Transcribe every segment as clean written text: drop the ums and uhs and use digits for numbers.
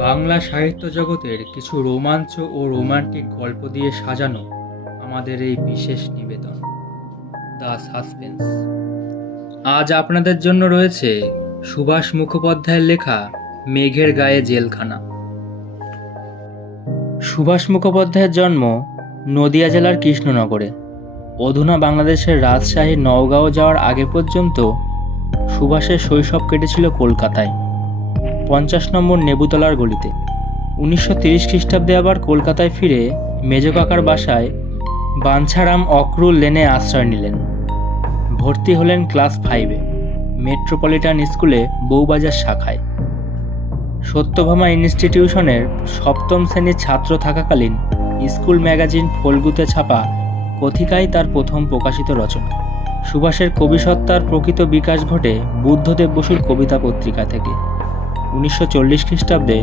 বাংলা সাহিত্য জগতের কিছু রোমাঞ্চ ও রোমান্টিক গল্প দিয়ে সাজানো আমাদের এই বিশেষ নিবেদন, দ্য সাসপেন্স। আজ আপনাদের জন্য রয়েছে সুভাষ মুখোপাধ্যায়ের লেখা মেঘের গায়ে জেলখানা। সুভাষ মুখোপাধ্যায়ের জন্ম নদিয়া জেলার কৃষ্ণনগরে। অধুনা বাংলাদেশের রাজশাহী নওগাঁও যাওয়ার আগে পর্যন্ত সুভাষের শৈশব কেটেছিল কলকাতায়, 50 নম্বর নেবুতলার গলিতে। 1930 খ্রিস্টাব্দে আবার কলকাতায় ফিরে মেজ কাকার বাসায় বাঞ্ছারাম অক্রুর লেনে আশ্রয় নিলেন। ভর্তি হলেন ক্লাস 5-এ মেট্রোপলিটন স্কুলে বউবাজার শাখায়। সত্যভামা ইনস্টিটিউশনের 7ম শ্রেণীর ছাত্র থাকাকালীন স্কুল ম্যাগাজিন ফল্গুতে ছাপা কথিকাই তার প্রথম প্রকাশিত রচনা। সুভাষের কবিসত্তার প্রকৃত বিকাশ ঘটে বুদ্ধদেব বসুর কবিতা পত্রিকা থেকে। 1940 খ্রিস্টাব্দে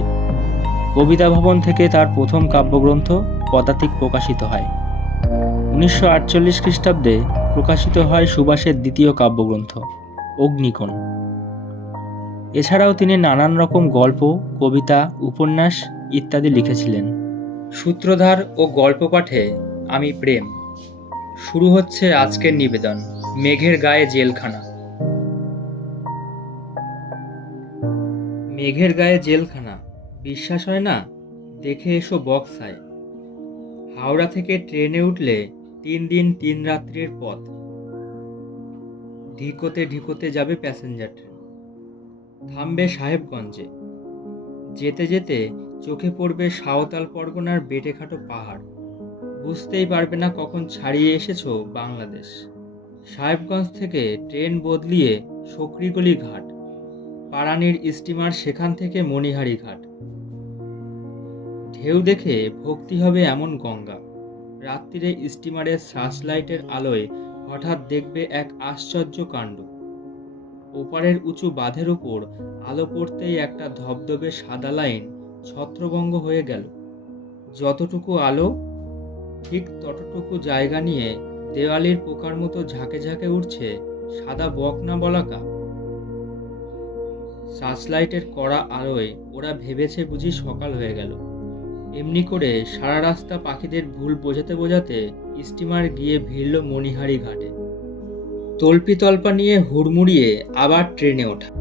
কবিতা ভবন থেকে তার প্রথম কাব্যগ্রন্থ পদাতিক প্রকাশিত হয়। 1948 খ্রিস্টাব্দে প্রকাশিত হয় সুভাষের দ্বিতীয় কাব্যগ্রন্থ অগ্নিকোণ। এছাড়াও তিনি নানান রকম গল্প, কবিতা, উপন্যাস ইত্যাদি লিখেছিলেন। সূত্রধার ও গল্প পাঠে আমি প্রেম। শুরু হচ্ছে আজকের নিবেদন, মেঘের গায়ে জেলখানা। মেঘের গায়ে জেলখানা, বিশ্বাস হয় না? দেখে এসো বক্সায়। হাওড়া থেকে ট্রেনে উঠলে 3 দিন 3 রাত্রির পথ। ঢিকোতে ঢিকোতে যাবে প্যাসেঞ্জার ট্রেন, থামবে সাহেবগঞ্জে। যেতে যেতে চোখে পড়বে সাঁওতাল পরগনার বেটেখাটো পাহাড়। বুঝতেই পারবে না কখন ছাড়িয়ে এসেছো বাংলাদেশ। সাহেবগঞ্জ থেকে ট্রেন বদলিয়ে সকরিগলি ঘাট, পারানির স্টিমার, সেখান থেকে মণিহারি ঘাট। ঢেউ দেখে ভক্তি হবে এমন গঙ্গা। রাত্রিরে স্টিমারের সার্চলাইটের আলোয় হঠাৎ দেখবে এক আশ্চর্য কাণ্ড। ওপারের উঁচু বাঁধের ওপর আলো পড়তেই একটা ধবধবে সাদা লাইন ছত্রভঙ্গ হয়ে গেল। যতটুকু আলো, ঠিক ততটুকু জায়গা নিয়ে দেওয়ালির পোকার মতো ঝাঁকে ঝাঁকে উঠছে সাদা বকনা বলাকা। সার্চলাইটের কড়া আলোয় ওরা ভেবেছে বুঝি সকাল হয়ে গেল। এমনি করে সারা রাস্তা পাখিদের ভুল বোঝাতে বোঝাতে স্টিমার গিয়ে ভিড়ল মণিহারি ঘাটে। তল্পি তল্পা নিয়ে হুড়মুড়িয়ে আবার ট্রেনে ওঠা।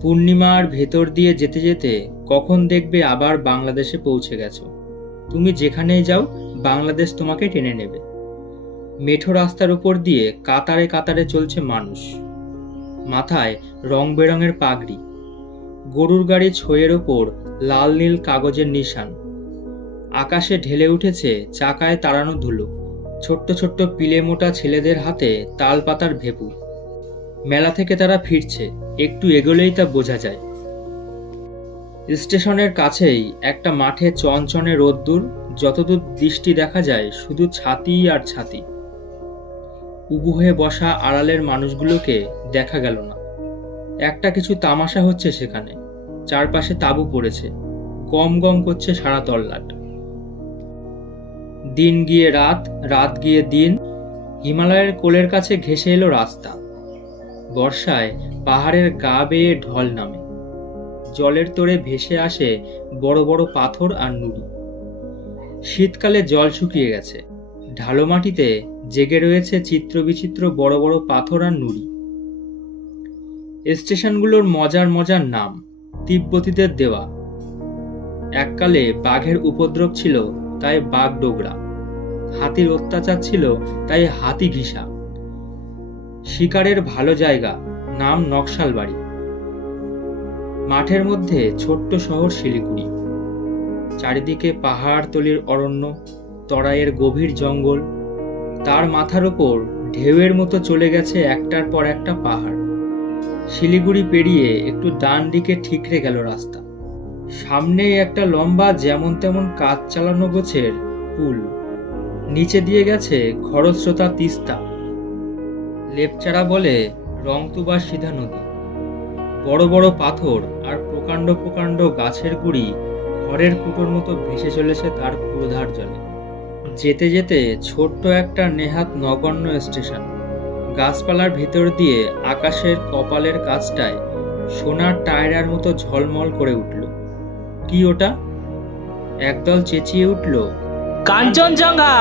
পূর্ণিমার ভেতর দিয়ে যেতে যেতে কখন দেখবে আবার বাংলাদেশে পৌঁছে গেছো। তুমি যেখানেই যাও বাংলাদেশ তোমাকে টেনে নেবে। মেঠো রাস্তার উপর দিয়ে কাতারে কাতারে চলছে মানুষ, মাথায় রং বেরঙের পাগড়ি। গরুর গাড়ি ছইয়ের ওপর লাল নীল কাগজের নিশান। আকাশে ঢেলে উঠেছে চাকায় তাড়ানো ধুলো। ছোট্ট ছোট্ট পিলে মোটা ছেলেদের হাতে তাল পাতার ভেপু। মেলা থেকে তারা ফিরছে, একটু এগোলেই তা বোঝা যায়। স্টেশনের কাছেই একটা মাঠে চনচনে রোদ্দুর। যতদূর দৃষ্টি দেখা যায় শুধু ছাতি আর ছাতি। উবু হয়ে বসা আড়ালের মানুষগুলোকে দেখা গেল না। একটা কিছু তামাশা হচ্ছে সেখানে। চারপাশে তাঁবু পড়েছে, গম গম করছে সারা তল্লাট। দিন গিয়ে রাত, রাত গিয়ে দিন। হিমালয়ের কোলের কাছে ঘেঁষে এলো রাস্তা। বর্ষায় পাহাড়ের গা বেয়ে ঢল নামে। জলের তোড়ে ভেসে আসে বড় বড় পাথর আর নুড়ি। শীতকালে জল শুকিয়ে গেছে। ঢালো মাটিতে জেগে রয়েছে চিত্র বিচিত্র বড় বড় পাথর আর নুড়ি। স্টেশনগুলোর মজার মজার নাম তিব্বতীদের দেওয়া। এককালে বাঘের উপদ্রব ছিল, তাই বাঘডোগরা। হাতির অত্যাচার ছিল, তাই হাতি ঘিসা। শিকারের ভালো জায়গা, নাম নকশালবাড়ি। মাঠের মধ্যে ছোট্ট শহর শিলিগুড়ি। চারিদিকে পাহাড়তলির অরণ্য, তরাইয়ের গভীর জঙ্গল। তার মাথার ওপর ঢেউয়ের মতো চলে গেছে একটার পর একটা পাহাড়। শিলিগুড়ি পেরিয়ে একটু ডান দিকে ঠিকরে গেল রাস্তা। সামনেই একটা লম্বা যেমন তেমন কাজ চালানো গোছের পুল। নিচে দিয়ে গেছে খরস্রোতা তিস্তা। লেপচারা বলে রংতুবা সিধা নদী। বড় বড় পাথর আর প্রকাণ্ড প্রকাণ্ড গাছের গুড়ি ঘরের কুটোর মতো ভেসে চলেছে তার ক্ষুরধার জলে। যেতে যেতে ছোট্ট একটা নেহাত নগণ্য স্টেশন। গাছপালার ভেতর দিয়ে আকাশের কপালের কাছটায় সোনার টায়রার মতো ঝলমল করে উঠল। কি ওটা? একদল চেঁচিয়ে উঠল, কাঞ্চনজঙ্ঘা!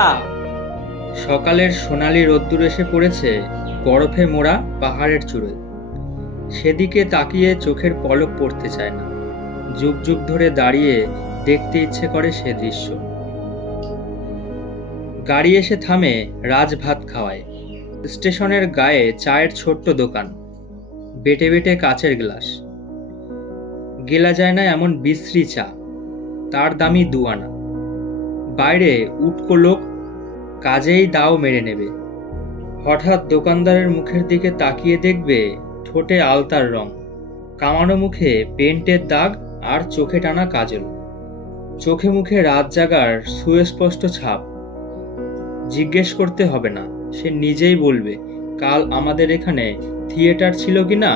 সকালের সোনালি রোদ্দুর এসে পড়েছে বরফে মোড়া পাহাড়ের চূড়োয়। সেদিকে তাকিয়ে চোখের পলক পড়তে চায় না। যুগ যুগ ধরে দাঁড়িয়ে দেখতে ইচ্ছে করে সে দৃশ্য। গাড়ি এসে থামে রাজভাত খাওয়ায়। স্টেশনের গায়ে চায়ের ছোট্ট দোকান, বেটে বেটে কাচের গ্লাস। গেলা যায় না এমন বিশ্রী চা, তার দামই 2 আনা। বাইরে উটকো লোক কাজেই দাও মেরে নেবে। হঠাৎ দোকানদারের মুখের দিকে তাকিয়ে দেখবে ঠোঁটে আলতার রং, কামানো মুখে পেন্টের দাগ আর চোখে টানা কাজল। চোখে মুখে রাত জাগার সুস্পষ্ট ছাপ। জিজ্ঞেস করতে হবে না, সে নিজেই বলবে, কাল আমাদের এখানে থিয়েটার ছিল কি না।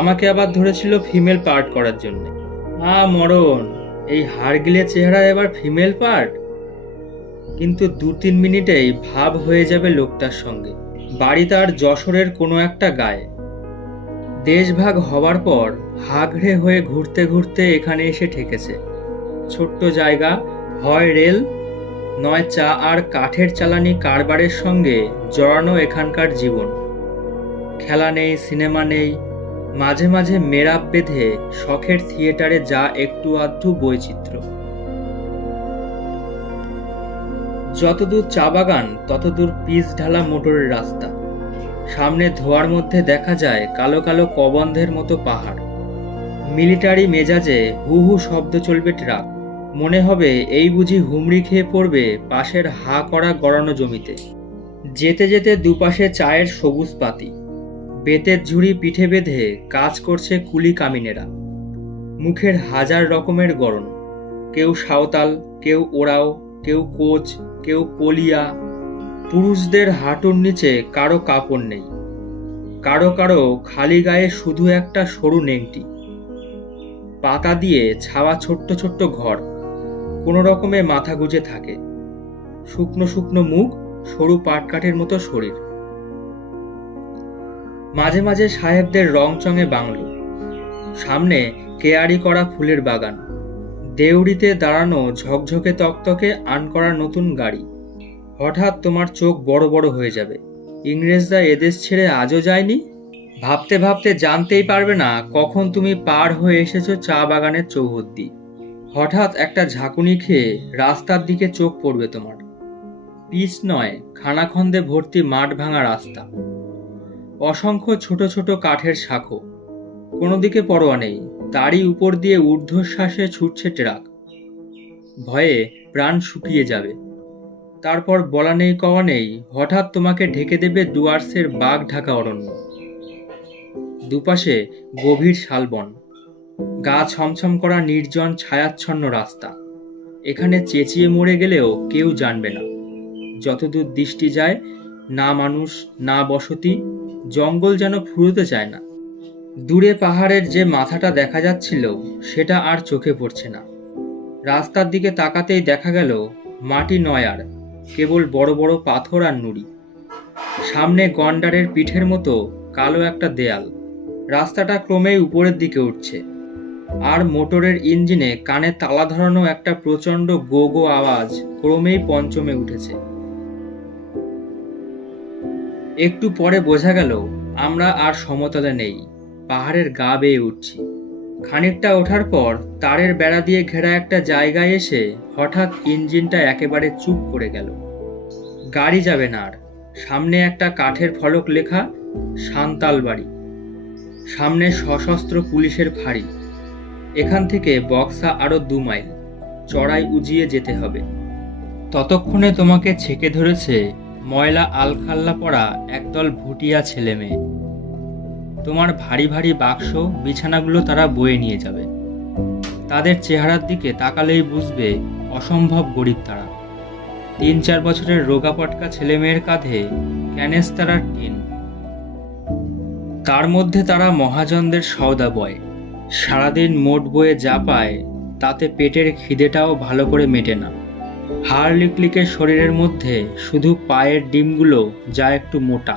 আমাকে আবার ধরেছিল ফিমেল পার্ট করার জন্য। মরণ, এই হাড়গিলে চেহারা এবার ফিমেল পার্ট। কিন্তু 2-3 মিনিটেই ভাব হয়ে যাবে লোকটার সঙ্গে। বাড়ি তার যশোরের কোনো একটা গায়ে। দেশভাগ হবার পর হাগড়ে হয়ে ঘুরতে ঘুরতে এখানে এসে ঠেকেছে। ছোট্ট জায়গা, হয় রেল নয় চা আর কাঠের চালানি কারবারের সঙ্গে জড়ানো এখানকার জীবন। খেলা নেই, সিনেমা নেই, মাঝে মাঝে মেরাপ বেঁধে শখের থিয়েটারে যা একটু আধটু বৈচিত্র্য। যতদূর চা বাগান ততদূর পিচ ঢালা মোটরের রাস্তা। সামনে ধোয়ার মধ্যে দেখা যায় কালো কালো কবন্ধের মতো পাহাড়। মিলিটারি মেজাজে হু হু শব্দ চলবে ট্রাক। মনে হবে এই বুঝি হুমড়ি খেয়ে পড়বে পাশের হা করা গড়ানো জমিতে। যেতে যেতে দুপাশে চায়ের সবুজ পাতি, বেতের ঝুড়ি পিঠে বেঁধে কাজ করছে কুলি কামিনেরা। মুখের হাজার রকমের গড়ন, কেউ সাঁওতাল, কেউ ওরাও, কেউ কোচ, কেউ পলিয়া। পুরুষদের হাঁটুর নিচে কারো কাপড় নেই, কারো কারো খালি গায়ে শুধু একটা সরু নেংটি। পাতা দিয়ে ছাওয়া ছোট্ট ছোট্ট ঘর, কোনো রকমে মাথা গুজে থাকে। শুকনো শুকনো মুখ, সরু পাটকাঠির মতো শরীর। মাঝে মাঝে সাহেবদের রংচঙে বাংলো, সামনে কেয়ারি করা ফুলের বাগান, দেউড়িতে দাঁড়ানো ঝকঝকে তকতকে আনকরা নতুন গাড়ি। হঠাৎ তোমার চোখ বড় বড় হয়ে যাবে। ইংরেজরা এদেশ ছেড়ে আজও যায়নি। ভাবতে ভাবতে জানতেই পারবে না কখন তুমি পার হয়ে এসেছো চা বাগানের চৌহদ্দি। হঠাৎ একটা ঝাঁকুনি খেয়ে রাস্তার দিকে চোখ পড়বে তোমার। পিচ নয়, খানাখন্দে ভর্তি মাঠ ভাঙা রাস্তা। অসংখ্য ছোট ছোট কাঠের শাখো, কোনো দিকে পরোয়া নেই। তারই উপর দিয়ে ঊর্ধ্বশ্বাসে ছুটছে ট্রাক। ভয়ে প্রাণ শুকিয়ে যাবে। তারপর বলা নেই কওয়া নেই, হঠাৎ তোমাকে ঢেকে দেবে ডুয়ার্সের বাঘ ঢাকা অরণ্য। দুপাশে গভীর শালবন, গা ছমছম করা নির্জন ছায়াচ্ছন্ন রাস্তা। এখানে চেঁচিয়ে মরে গেলেও কেউ জানবে না। যতদূর দৃষ্টি যায়, না মানুষ, না বসতি, জঙ্গল যেন ফুরোতে চায় না। দূরে পাহাড়ের যে মাথাটা দেখা যাচ্ছিল সেটা আর চোখে পড়ছে না। রাস্তার দিকে তাকাতেই দেখা গেল মাটি নয় আর, কেবল বড় বড় পাথর আর নুড়ি। সামনে গন্ডারের পিঠের মতো কালো একটা দেয়াল। রাস্তাটা ক্রমেই উপরের দিকে উঠছে, আর মোটরের ইঞ্জিনে কানে তালা ধরানো একটা প্রচণ্ড গো গো আওয়াজ ক্রমেই পঞ্চমে উঠেছে। একটু পরে বোঝা গেল আমরা আর সমতলে নেই, পাহাড়ের গা বেয়ে উঠছি। খানিকটা ওঠার পর তারের বেড়া দিয়ে ঘেরা একটা জায়গায় এসে হঠাৎ ইঞ্জিনটা একেবারে চুপ করে গেল। গাড়ি যাবে না আর। সামনে একটা কাঠের ফলক লেখা সান্তাল বাড়ি, সামনে সশস্ত্র পুলিশের ফাঁড়ি। এখান থেকে বক্সা আরো 2 মাইল চড়াই উজিয়ে যেতে হবে। ততক্ষণে তোমাকে ছেকে ধরেছে ময়লা আলখাল্লা পরা একদল ভুটিয়া ছেলে মেয়ে। তোমার ভারী ভারী বাক্স বিছানাগুলো তারা বয়ে নিয়ে যাবে। তাদের চেহারার দিকে তাকালেই বুঝবে অসম্ভব গরিব তারা। 3-4 বছরের রোগাপটকা ছেলে মেয়ের কাঁধে ক্যানেস্তারার টিন। তার মধ্যে তারা মহাজনদের সওদা বয়। সারাদিন মোট বয়ে যা পায় তাতে পেটের খিদেটাও ভালো করে মেটে না। হাড় লিকলিকে শরীরের মধ্যে শুধু পায়ের ডিমগুলো যা একটু মোটা।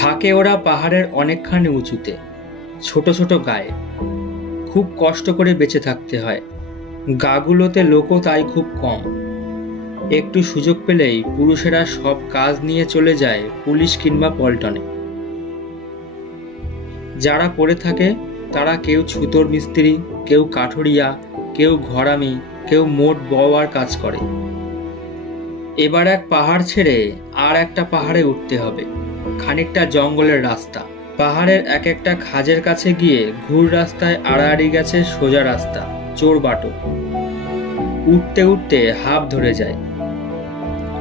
থাকে ওরা পাহাড়ের অনেকখানি উঁচুতে, ছোট ছোট গায়ে। খুব কষ্ট করে বেঁচে থাকতে হয়। গাগুলোতে লোকও তাই খুব কম। একটু সুযোগ পেলেই পুরুষেরা সব কাজ নিয়ে চলে যায় পুলিশ কিংবা পল্টনে। যারা পড়ে থাকে তারা কেউ ছুতোর মিস্ত্রি, কেউ কাঠুরিয়া, কেউ ঘরামি, কেউ মোট বওয়ার কাজ করে। এবার এক পাহাড় ছেড়ে আর একটা পাহাড়ে উঠতে হবে। খানিকটা জঙ্গলের রাস্তা। পাহাড়ের এক একটা খাজের কাছে গিয়ে ঘুর রাস্তায় আড়াআড়ি গেছে সোজা রাস্তা, চোর বাটো। উঠতে উঠতে হাঁপ ধরে যায়।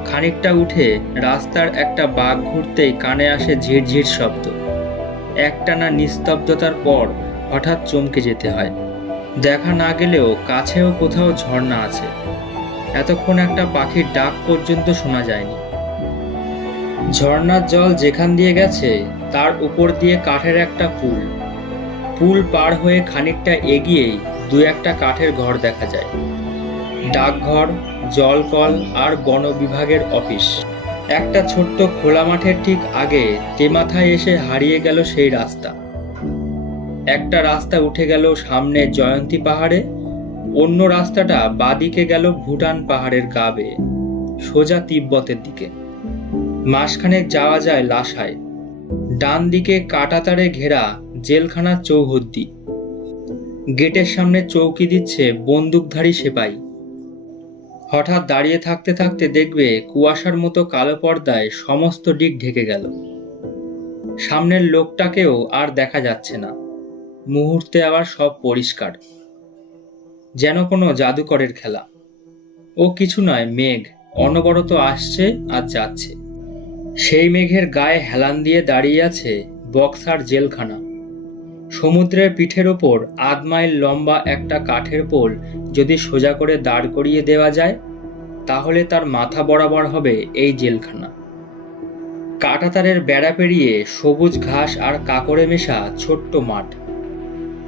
খানিকটা উঠে রাস্তার একটা বাঁক ঘুরতেই কানে আসে ঝিরঝির শব্দ। একটানা নিস্তব্ধতার পর হঠাৎ চমকে যেতে হয়। দেখা না গেলেও কাছেও কোথাও ঝর্ণা আছে। এতক্ষণ একটা পাখির ডাক পর্যন্ত শোনা যায়নি। ঝর্ণার জল যেখান দিয়ে গেছে তার উপর দিয়ে কাঠের একটা পুল। পুল পার হয়ে খানিকটা এগিয়েই দু একটা কাঠের ঘর দেখা যায়। ডাকঘর, জলকল আর বন বিভাগের অফিস। একটা ছোট্ট খোলা মাঠের ঠিক আগে তেমাথায় এসে হারিয়ে গেল সেই রাস্তা। একটা রাস্তা উঠে গেল সামনে জয়ন্তী পাহাড়ে, অন্য রাস্তাটা বাদিকে গেল ভুটান পাহাড়ের গা বেয়ে সোজা তিব্বতের দিকে। মাসখানেক যাওয়া যায় লাসায়। ডান দিকে কাঁটাতারে ঘেরা জেলখানার চৌহদ্দি। গেটের সামনে চৌকি দিচ্ছে বন্দুকধারী সেপাই। হঠাৎ দাঁড়িয়ে থাকতে থাকতে দেখবে কুয়াশার মতো কালো পর্দায় সমস্ত দিক ঢেকে গেল। সামনের লোকটাকেও আর দেখা যাচ্ছে না। মুহূর্তে আবার সব পরিষ্কার, যেন কোনো জাদুকরের খেলা। ও কিছু নয়, মেঘ অনবরত আসছে আর যাচ্ছে। সেই মেঘের গায়ে হেলান দিয়ে দাঁড়িয়ে আছে বক্সার জেলখানা। সমুদ্রের পিঠের ওপর ৮ মাইল লম্বা একটা কাঠের পোল যদি সোজা করে দাঁড় করিয়ে দেওয়া যায়, তাহলে তার মাথা বরাবর হবে এই জেলখানা। কাঁটাতারের বেড়া পেরিয়ে সবুজ ঘাস আর কাকড়ে মেশা ছোট্ট মাঠ।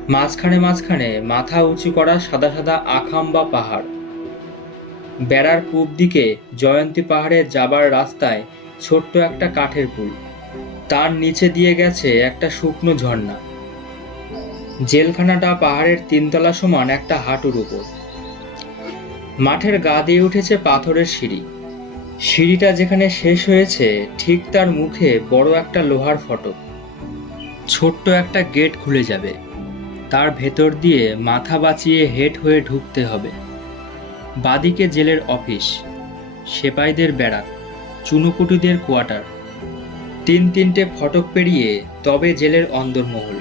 মাঝখানে মাঝখানে মাথা উঁচু করা সাদা সাদা আখাম বা পাহাড়। বেড়ার পূব দিকে জয়ন্তী পাহাড়ে যাবার রাস্তায় ছোট্ট একটা কাঠের পুল। তার নিচে দিয়ে গেছে একটা শুকনো ঝর্ণা। জেলখানাটা পাহাড়ের ৩ তলা সমান একটা হাঁটুর উপর। মাঠের গা দিয়ে উঠেছে পাথরের সিঁড়ি। সিঁড়িটা যেখানে শেষ হয়েছে ঠিক তার মুখে বড় একটা লোহার ফটক। ছোট্ট একটা গেট খুলে যাবে। তার ভেতর দিয়ে মাথা বাঁচিয়ে হেঁট হয়ে ঢুকতে হবে। বাদিকে জেলের অফিস, সেপাইদের ব্যারাক, চুনোপুটিদের কোয়ার্টার। ৩-৩টে ফটক পেরিয়ে তবে জেলের অন্দরমহল।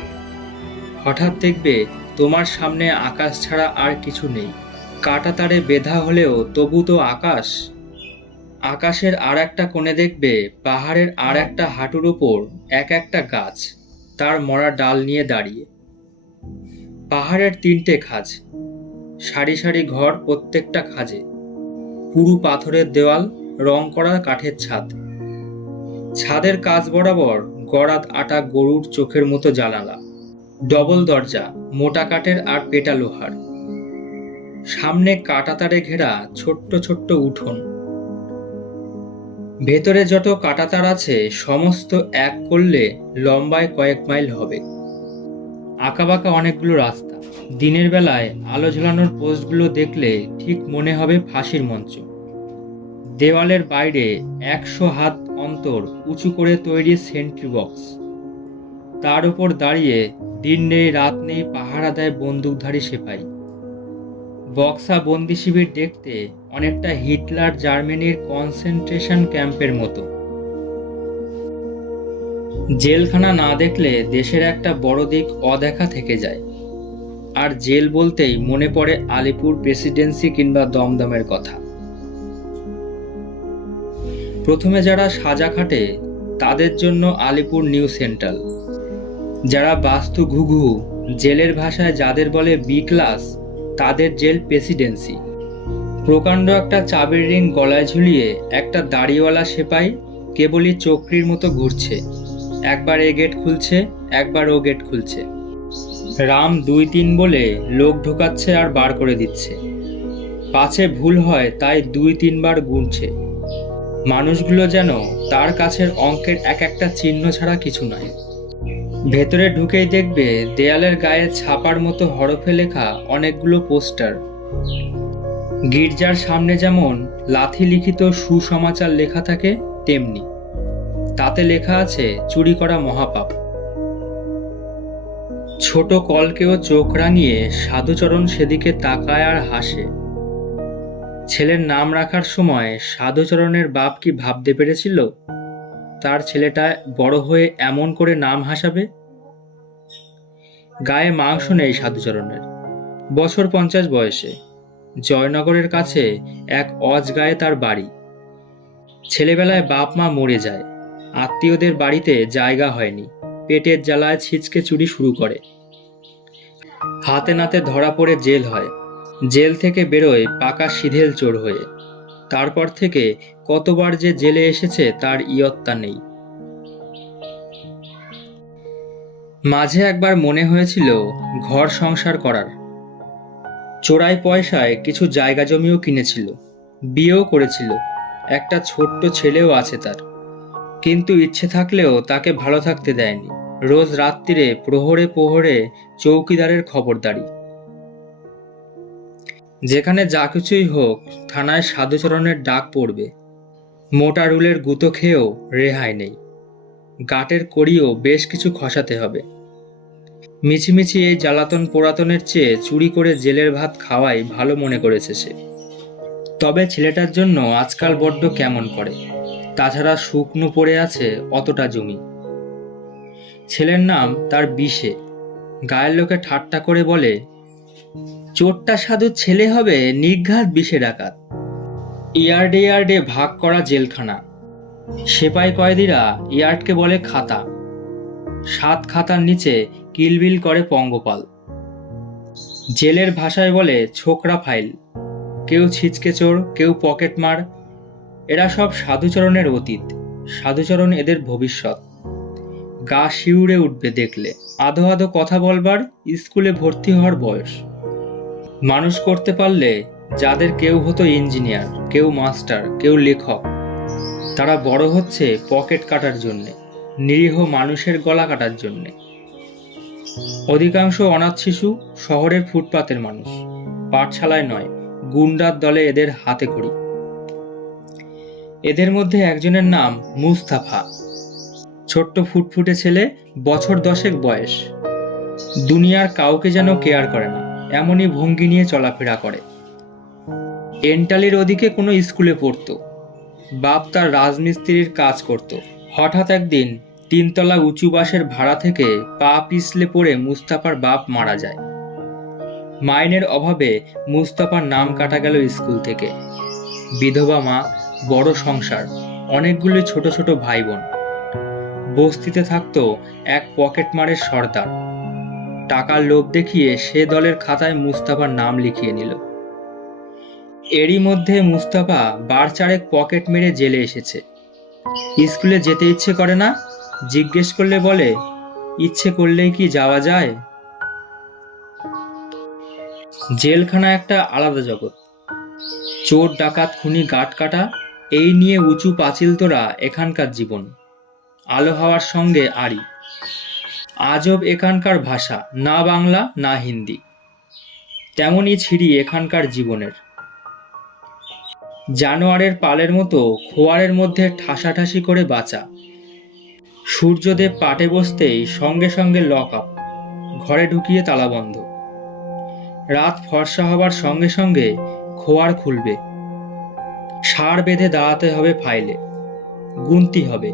হঠাৎ দেখবে তোমার সামনে আকাশ ছাড়া আর কিছু নেই। কাঁটাতারে বেঁধা হলেও তবু তো আকাশ। আকাশের আর একটা কোণে দেখবে পাহাড়ের আর একটা হাঁটুর উপর এক একটা গাছ, তার মরা ডাল নিয়ে দাঁড়িয়ে। পাহাড়ের ৩টে খাজ, সারি সারি ঘর, প্রত্যেকটা খাজে পুরু পাথরের দেওয়াল, রং করা কাঠের ছাদ। ছাদের কাজ বরাবর গড়াত আটা গরুর চোখের মতো জানালা। ডবল দরজা, মোটা কাঠের আর পেটা লোহার। সামনে কাঁটাতারে ঘেরা ছোট্ট ছোট্ট উঠোন। ভেতরে যত কাঁটাতার আছে সমস্ত এক করলে লম্বায় কয়েক মাইল হবে। আঁকাবাঁকা অনেকগুলো রাস্তা। দিনের বেলায় আলো ঝোলানোর পোস্টগুলো দেখলে ঠিক মনে হবে ফাঁসির মঞ্চ। দেওয়ালের বাইরে ১০০ হাত অন্তর উঁচু করে তৈরি সেন্ট্রি বক্স। তার উপর দাঁড়িয়ে দিন নেই রাত নেই পাহারা দেয় বন্দুকধারী সেপাই। বক্সা বন্দি শিবির দেখতে অনেকটা হিটলার জার্মানির কনসেন্ট্রেশন ক্যাম্পের মতো। জেলখানা না দেখলে দেশের একটা বড় দিক অদেখা থেকে যায়। আর জেল বলতেই মনে পড়ে আলিপুর প্রেসিডেন্সি কিংবা দমদমের কথা। প্রথমে যারা সাজা খাটে তাদের জন্য আলিপুর নিউ সেন্ট্রাল। যারা বাস্তু ঘুঘু, জেলের ভাষায় যাদের বলে বি ক্লাস, তাদের জেল প্রেসিডেন্সি। প্রকাণ্ড একটা চাবির রিং গলায় ঝুলিয়ে একটা দাড়িওয়ালা সেপাই কেবলই চক্রীর মতো ঘুরছে। একবার এ গেট খুলছে, একবার ও গেট খুলছে। রাম ২-৩ বলে লোক ঢোকাচ্ছে আর বার করে দিচ্ছে। পাছে ভুল হয় তাই ২-৩ বার গুনছে। মানুষগুলো যেন তার কাছের অঙ্কের এক একটা চিহ্ন ছাড়া কিছু নয়। ভেতরে ঢুকেই দেখবে দেয়ালের গায়ে ছাপার মতো হরফে লেখা অনেকগুলো পোস্টার। গির্জার সামনে যেমন লাথি লিখিত সুসমাচার লেখা থাকে, তেমনি তাতে লেখা আছে চুরি করা মহাপাপ। ছোট কলকেও চোখ রাঙিয়ে সাধুচরণ সেদিকে তাকায় আর হাসে। ছেলের নাম রাখার সময় সাধুচরণের বাপ কি ভাবতে পেরেছিল তার ছেলেটা বড় হয়ে এমন করে নাম হাসাবে? গায়ে মাংস নেই সাধুচরণের, বছর 50 বয়সে, জয়নগরের কাছে এক অজগায়ে তার বাড়ি। ছেলেবেলায় বাপ মা মরে যায়, আত্মীয়দের বাড়িতে জায়গা হয়নি, পেটের জ্বালায় ছিচকে চুরি শুরু করে। হাতে নাতে ধরা পড়ে জেল হয়, জেল থেকে বেরোয় পাকা সিধেল চোর হয়ে। তারপর থেকে কতবার যে জেলে এসেছে তার ইয়ত্তা নেই। মাঝে একবার মনে হয়েছিল ঘর সংসার করার। চোরাই পয়সায় কিছু জায়গা জমিও কিনেছিল, বিয়েও করেছিল, একটা ছোট্ট ছেলেও আছে তার। কিন্তু ইচ্ছে থাকলেও তাকে ভালো থাকতে দেয়নি। রোজ রাত্রিরে প্রহরে প্রহরে চৌকিদারের খবরদারি। যেখানে যা কিছুই হোক, থানায় সাধুচরণের ডাক পড়বে। মোটা রুলের গুঁতো খেয়েও রেহাই নেই, গাটের কড়িও বেশ কিছু খসাতে হবে। মিছিমিছি এই জ্বালাতন পোড়াতনের চেয়ে চুরি করে জেলের ভাত খাওয়াই ভালো মনে করেছে সে। তবে ছেলেটার জন্য আজকাল বড্ড কেমন করে। তাছাড়া শুকনো পড়ে আছে অতটা জমি। ছেলের নাম তার বিষে। গায়ের লোকে ঠাট্টা করে বলে, চোরটা সাধুর ছেলে হবে, নির্ঘাত বিষে ডাকাত। ইয়ার্ডে ইয়ার্ডে ভাগ করা জেলখানা। সেপাই কয়েদিরা ইয়ার্ডকে বলে খাতা। 7 খাতার নিচে কিলবিল করে পঙ্গপাল। জেলের ভাষায় বলে ছোকরা ফাইল। কেউ ছিচকে চোর, কেউ পকেটমার। এরা সব সাধুচরণের অতীত, সাধুচরণ এদের ভবিষ্যৎ। গা শিউরে উঠবে দেখলে। আধো আধো কথা বলবার, স্কুলে ভর্তি হওয়ার বয়স। মানুষ করতে পারলে যাদের কেউ হতো ইঞ্জিনিয়ার, কেউ মাস্টার, কেউ লেখক, তারা বড় হচ্ছে পকেট কাটার জন্যে, নিরীহ মানুষের গলা কাটার জন্যে। অধিকাংশ অনাথ শিশু শহরের ফুটপাতের মানুষ, পাঠশালায় নয়, গুন্ডার দলে এদের হাতে খড়ি। এদের মধ্যে একজনের নাম মুস্তাফা। ছোট্ট ফুটফুটে ছেলে, বছর 10 বয়স। দুনিয়ার কাউকে যেন কেয়ার করে না, এমনই ভঙ্গি নিয়ে চলাফেরা করে। এন্টালির ওদিকে কোনো স্কুলে পড়তো। বাপ তার রাজমিস্ত্রির কাজ করত। হঠাৎ একদিন 3 তলা উঁচু বাসের ভাড়া থেকে পা পিছলে পড়ে মুস্তাফার বাপ মারা যায়। মাইনের অভাবে মুস্তাফার নাম কাটা গেল স্কুল থেকে। বিধবা মা, বড় সংসার, অনেকগুলো ছোট ছোট ভাই বোন। বস্তিতে থাকতো এক পকেটমারের সর্দার। টাকার লোভ দেখিয়ে সে দলের খাতায় মুস্তাফার নাম লিখিয়ে নিল। এরই মধ্যে মুস্তাফা 12 পকেট মেরে জেলে এসেছে। স্কুলে যেতে ইচ্ছে করে না, জিজ্ঞেস করলে বলে, ইচ্ছে করলেই কি যাওয়া যায়? জেলখানা একটা আলাদা জগৎ। চোর ডাকাত খুনি গাট কাটা, এই নিয়ে উঁচু পাঁচিল তোরা এখানকার জীবন। আলো হাওয়ার সঙ্গে আড়ি। আজব এখানকার ভাষা, না বাংলা না হিন্দি। তেমনই ছিরি এখানকার জীবনের। জানোয়ারের পালের মতো খোয়ারের মধ্যে ঠাসাঠাসি করে বাঁচা। সূর্যদেব পাটে বসতেই সঙ্গে সঙ্গে লক আপ, ঘরে ঢুকিয়ে তালাবন্ধ। রাত ফর্সা হবার সঙ্গে সঙ্গে খোয়ার খুলবে। সার বেঁধে দাঁড়াতে হবে ফাইলে, গুনতি হবে।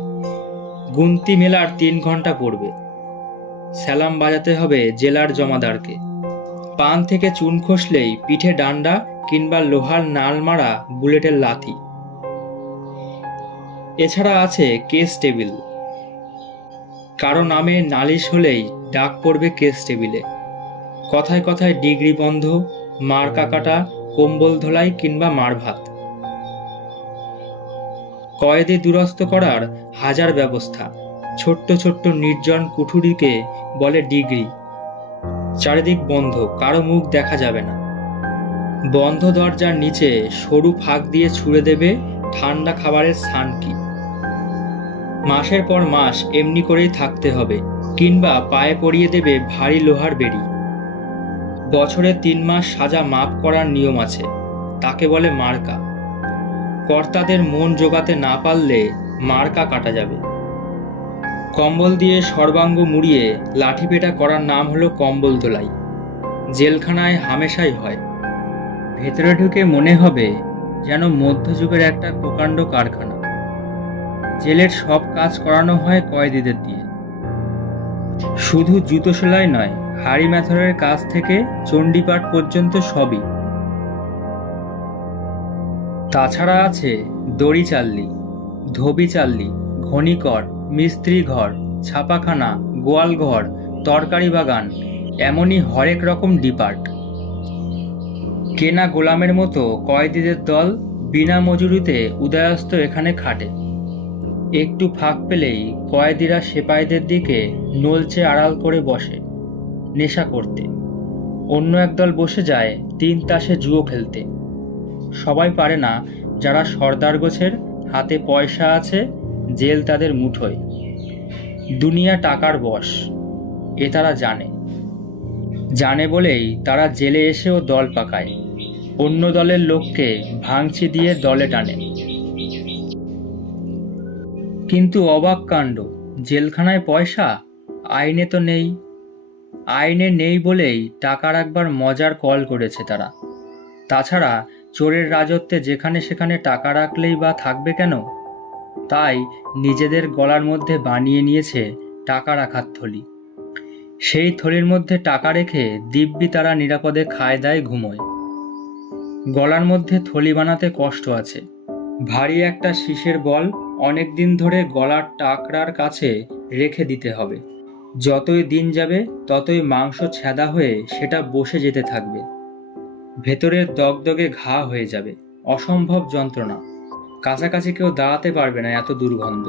গুনতি মেলার 3 ঘন্টা পড়বে। স্যালাম বাজাতে হবে জেলার জমাদারকে। পান থেকে চুন খসলেই পিঠে ডান্ডা কিংবা লোহার নাল মারা বুলেটের লাথি। এছাড়া আছে কেস টেবিল। কারো নামে নালিশ হলেই ডাক পড়বে কেস টেবিলে। কথায় কথায় ডিগ্রি বন্ধ, মার্কা কাটা, কম্বল ধোলাই কিংবা মারভাত। কয়েদি দুরস্ত করার হাজার ব্যবস্থা। ছোট্ট ছোট্ট নির্জন কুঠুরিকে বলে ডিগ্রি। চারিদিক বন্ধ, কারো মুখ দেখা যাবে না। বন্ধ দরজার নিচে সরু ফাঁক দিয়ে ছুঁড়ে দেবে ঠান্ডা খাবারের সানকি। মাসের পর মাস এমনি করেই থাকতে হবে, কিংবা পায়ে পরিয়ে দেবে ভারী লোহার বেড়ি। বছরে 3 মাস সাজা মাপ করার নিয়ম আছে, তাকে বলে মার্কা। কর্তাদের মন জোগাতে না পারলে মার্কা কাটা যাবে। কম্বল দিয়ে সর্বাঙ্গ মুড়িয়ে লাঠিপেটা করার নাম হলো কম্বল দোলাই। জেলখানায় হামেশাই হয়। ভেতরে ঢুকে মনে হবে যেন মধ্যযুগের একটা প্রকাণ্ড কারখানা। জেলের সব কাজ করানো হয় কয়েদিদের দিয়ে। শুধু জুতো সেলাই নয়, হাড়ি ম্যাথরের কাজ থেকে চণ্ডীপাঠ পর্যন্ত সবই। তাছাড়া আছে দড়ি চাল্লি, ধোবি চাল্লি, ঘনিকর, মিস্ত্রি ঘর, ছাপাখানা, গোয়াল ঘর, তরকারি বাগান, এমনই হরেক রকম ডিপার্ট। কেনা গোলামের মতো কয়েদিদের দল বিনা মজুরিতে উদয়াস্ত এখানে খাটে। একটু ফাঁক পেলেই কয়েদিরা সেপাইদের দিকে নলচে আড়াল করে বসে নেশা করতে। অন্য একদল বসে যায় 3 তাসে জুয়ো খেলতে। সবাই পারে না, যারা সর্দার গোছের হাতে পয়সা আছে, জেল তাদের মুঠোয়। দুনিয়া টাকার বশ, এ তারা জানে বলেই তারা জেলে এসেও দল পাকায়, অন্য দলের লোককে ভাঙচি দিয়ে দলে টানে। কিন্তু অবাক কাণ্ড, জেলখানায় পয়সা, আইনে তো নেই। আইনে নেই বলেই টাকা রাখবার মজার কল করেছে তারা। তাছাড়া চোরের রাজত্বে যেখানে সেখানে টাকা রাখলেই বা থাকবে কেন? তাই নিজেদের গলার মধ্যে বানিয়ে নিয়েছে টাকা রাখার থলি। সেই থলির মধ্যে টাকা রেখে দিব্যি তারা নিরাপদে খায় দায় ঘুমোয়। গলার মধ্যে থলি বানাতে কষ্ট আছে। ভারী একটা শীষের বল অনেক দিন ধরে গলার টাকরার কাছে রেখে দিতে হবে। যতই দিন যাবে ততই মাংস ছেঁদা হয়ে সেটা বসে যেতে থাকবে। ভেতরের দগদগে ঘা হয়ে যাবে, অসম্ভব যন্ত্রণা। কাছাকাছি কেউ দাঁড়াতে পারবে না, এত দুর্গন্ধ।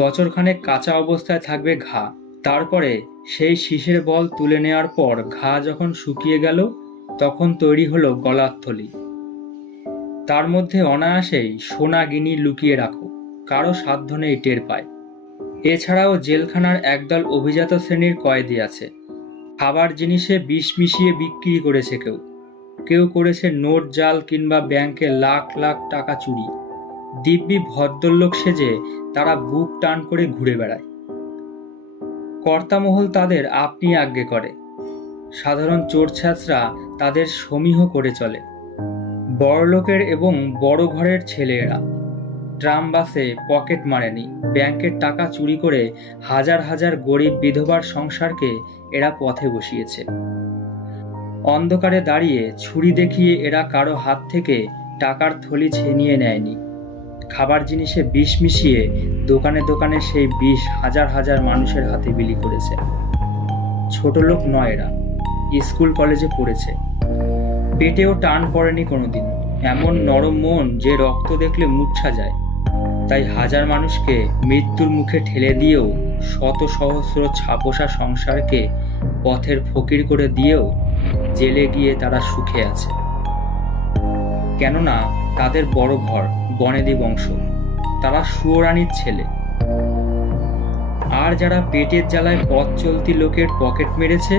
বছরখানেক কাঁচা অবস্থায় থাকবে ঘা। তারপরে সেই শীষের বল তুলে নেওয়ার পর ঘা যখন শুকিয়ে গেল, তখন তৈরি হলো গলার থলি। তার মধ্যে অনায়াসেই সোনা গিনি লুকিয়ে রাখো, কারো সাধ্য নেই টের পায়। এছাড়াও জেলখানার একদল অভিজাত শ্রেণীর কয়েদি আছে। খাবার জিনিসে বিষ মিশিয়ে বিক্রি করেছে কেউ করেছে নোট জাল কিংবা ব্যাংকে লাখ লাখ টাকা চুরি। দিব্যি ভদ্রলোক সেজে তারা বুক টান করে ঘুরে বেড়ায়। কর্তামহল তাদের আপনি আজ্ঞে করে, সাধারণ চোর ছ্যাঁচড়া তাদের সমীহ করে চলে। বড়লোকের এবং বড় ঘরের ছেলেরা ট্রাম বাসে পকেট মারেনি, ব্যাংকের টাকা চুরি করে হাজার হাজার গরিব বিধবার সংসারকে এরা পথে বসিয়েছে। অন্ধকারে দাঁড়িয়ে ছুরি দেখিয়ে এরা কারো হাত থেকে টাকার থলি ছিনিয়ে নেয়নি। খাবার জিনিসে বিষ মিশিয়ে দোকানে দোকানে সেই বিষ হাজার হাজার মানুষের হাতে বিলি করেছে। ছোট লোক নয় এরা, স্কুল কলেজে পড়েছে। পেটেও টান পড়েনি কোনোদিন। এমন নরম মন যে রক্ত দেখলে মূর্ছা যায়। তাই হাজার মানুষকে মৃত্যুর মুখে ঠেলে দিয়েও, শত সহস্র ছাপোষা সংসারকে পথের ফকির করে দিয়েও জেলে গিয়ে তারা সুখে আছে। কেননা তাদের বড় ঘর, বনেদি বংশ, তারা সুয়োরানীর ছেলে। আর যারা পেটের জ্বালায় পথ চলতি লোকের পকেট মেরেছে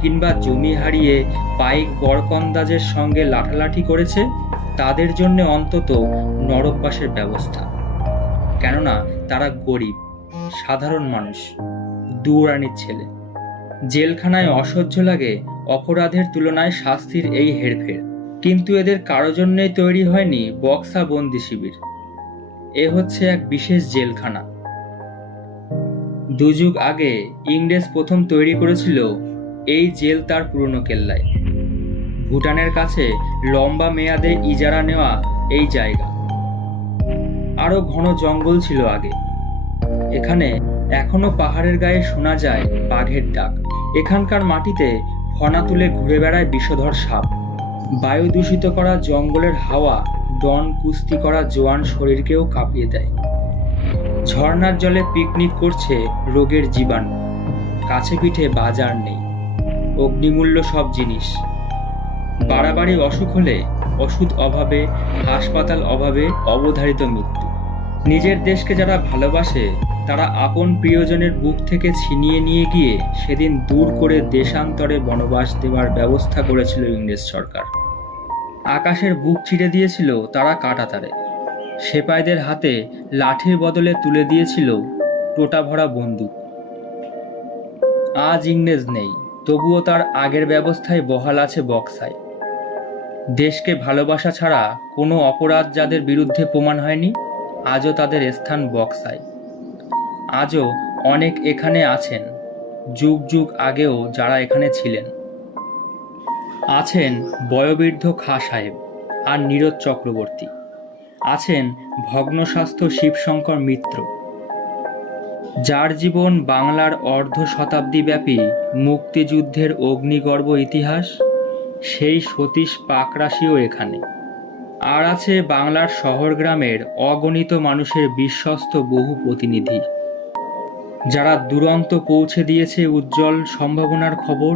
কিংবা জমি হারিয়ে পাইক বরকন্দাজের সঙ্গে লাঠালাঠি করেছে, তাদের জন্য অন্তত নরকবাসের ব্যবস্থা। কেননা তারা গরিব, সাধারণ মানুষ, দুরানির ছেলে। জেলখানায় অসহ্য লাগে অপরাধের তুলনায় শাস্তির এই হেরফের। কিন্তু এদের কারো জন্যই তৈরি হয়নি বক্সা বন্দি শিবির। এ হচ্ছে এক বিশেষ জেলখানা। 2 যুগ আগে ইংরেজ প্রথম তৈরি করেছিল এই জেল তার পুরনো কেল্লায়। ভুটানের কাছে লম্বা মেয়াদে ইজারা নেওয়া এই জায়গা। আরো ঘন জঙ্গল ছিল আগে। এখানে এখনো পাহাড়ের গায়ে শোনা যায় বাঘের ডাক। এখানকার মাটিতে ফনা তুলে ঘুরে বেড়ায় বিষধর সাপ। বায়ু দূষিত করা জঙ্গলের হাওয়া ডন কুস্তি করা জোয়ান শরীরকেও কাঁপিয়ে দেয়। ঝর্ণার জলে পিকনিক করছে রোগের জীবাণু। কাছে পিঠে বাজার নেই, অগ্নিমূল্য সব জিনিস। বাড়াবাড়ি অসুখ হলে ওষুধ অভাবে, হাসপাতাল অভাবে অবধারিত মৃত্যু। নিজের দেশকে যারা ভালোবাসে তারা আপন প্রিয়জনের বুক থেকে ছিনিয়ে নিয়ে গিয়ে সেদিন দূর করে দেশান্তরে বনবাস দেওয়ার ব্যবস্থা করেছিল ইংরেজ সরকার। আকাশের বুক চিরে দিয়েছিল তারা কাঁটাতারে। সেপাইদের হাতে লাঠির বদলে তুলে দিয়েছিল টোটা ভরা বন্দুক। আজ ইংরেজ নেই, তবুও তার আগের ব্যবস্থায় বহাল আছে বক্সায়। দেশকে ভালোবাসা ছাড়া কোনো অপরাধ যাদের বিরুদ্ধে প্রমাণ হয়নি, আজও তাদের স্থান বক্সায়। আজও অনেক এখানে আছেন, যুগ যুগ আগেও যারা এখানে ছিলেন। আছেন বয়োবৃদ্ধ খাঁ সাহেব আর নীরজ চক্রবর্তী, আছেন ভগ্নস্বাস্থ্য শিবশঙ্কর মিত্র, যার জীবন বাংলার অর্ধ শতাব্দীব্যাপী মুক্তিযুদ্ধের অগ্নিগর্ভ ইতিহাস, সেই সতীশ পাকরাশিও এখানে। আর আছে বাংলার শহর গ্রামের অগণিত মানুষের বিশ্বস্ত বহু প্রতিনিধি, যারা দুরন্ত পৌঁছে দিয়েছে উজ্জ্বল সম্ভাবনার খবর,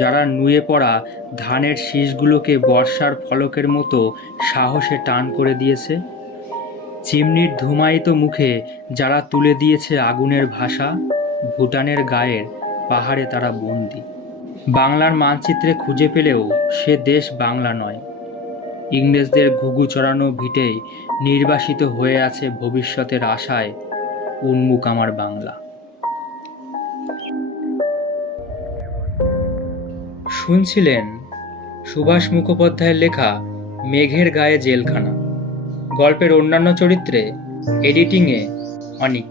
যারা নুয়ে পড়া ধানের শীষগুলোকে বর্ষার ফলকের মতো সাহসে টান করে দিয়েছে, চিমনির ধুমায়িত মুখে যারা তুলে দিয়েছে আগুনের ভাষা, ভুটানের গায়ের পাহাড়ে তারা বন্দী। বাংলার মানচিত্রে খুঁজে পেলেও সে দেশ বাংলা নয়। ইংরেজদের ঘুঘু চড়ানো ভিটেই নির্বাসিত হয়ে আছে ভবিষ্যতের আশায় উন্মুখ আমার বাংলা। শুনছিলেন সুভাষ মুখোপাধ্যায়ের লেখা মেঘের গায়ে জেলখানা। গল্পের অন্যান্য চরিত্রে এডিটিংয়ে অনিক।